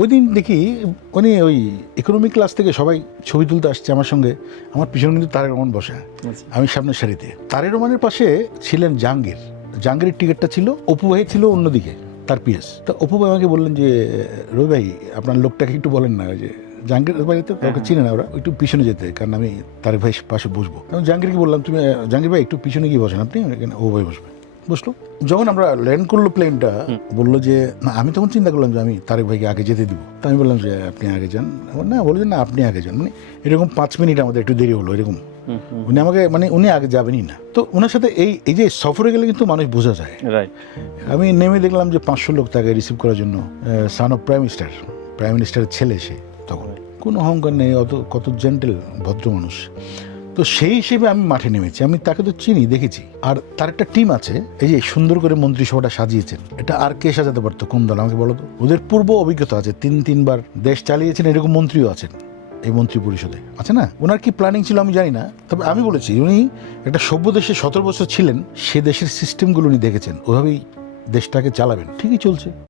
ওই দিন দেখি উনি ওই ইকোনমিক ক্লাস থেকে সবাই ছবি তুলতে আসছে আমার সঙ্গে। আমার পিছনে কিন্তু তারেক রহমান বসে, আমি সামনের সারিতে। তারেক রহমানের পাশে ছিলেন জাহাঙ্গীর। জাহাঙ্গীরের টিকিটটা ছিল, অপু ভাই ছিল অন্যদিকে, তার পিএস। তা অপু ভাই আমাকে বললেন যে রবি ভাই আপনার লোকটাকে একটু বলেন না, ওই যে জাহাঙ্গীর বাড়িতে কাউকে চিনে না ওরা, একটু পিছনে যেতে, কারণ আমি তারেক ভাই পাশে বসবো। আমি জাহাঙ্গীরকে বললাম, তুমি জাহাঙ্গীর ভাই একটু পিছনে গিয়ে বসেন আপনি, ও ভাই বসবে। বসলো। যখন আমরা ল্যান্ড করলো প্লেনটা, বললো যে না, আমি তখন চিন্তা করলাম যে আমি তারেক ভাইকে আগে যেতে দিব। তা আমি বললাম যে আপনি আগে যান। না, বললো যে না আপনি আগে যান। মানে এরকম 5 মিনিট আমাদের একটু দেরি হলো এরকম। উনি আমাকে উনি আগে যাবেনই না। তো ওনার সাথে এই যে সফরে গেলে কিন্তু মানুষ বোঝা যায়। আমি নেমে দেখলাম যে 500 লোক তাকে রিসিভ করার জন্য, সান অফ প্রাইম মিনিস্টারের ছেলে সে, তখন কোনো অহংকার নেই, কত জেন্টেল ভদ্র মানুষ। তো সেই হিসেবে আমি মাঠে নেমেছি। আমি তাকে তো চিনি, দেখেছি। আর তার একটা টিম আছে, এই যে সুন্দর করে মন্ত্রিসভাটা সাজিয়েছেন, এটা আর কে সাজাতে পারতো, কোন দল আমাকে বলো তো? ওদের পূর্ব অভিজ্ঞতা আছে, 3-3 বার দেশ চালিয়েছেন, এরকম মন্ত্রীও আছেন এই মন্ত্রী পরিষদে, আছে না? ওনার কি প্ল্যানিং ছিল আমি জানি না, তবে আমি বলেছি উনি একটা সভ্য দেশে 17 বছর ছিলেন, সে দেশের সিস্টেমগুলো উনি দেখেছেন, ওইভাবেই দেশটাকে চালাবেন। ঠিকই চলছে।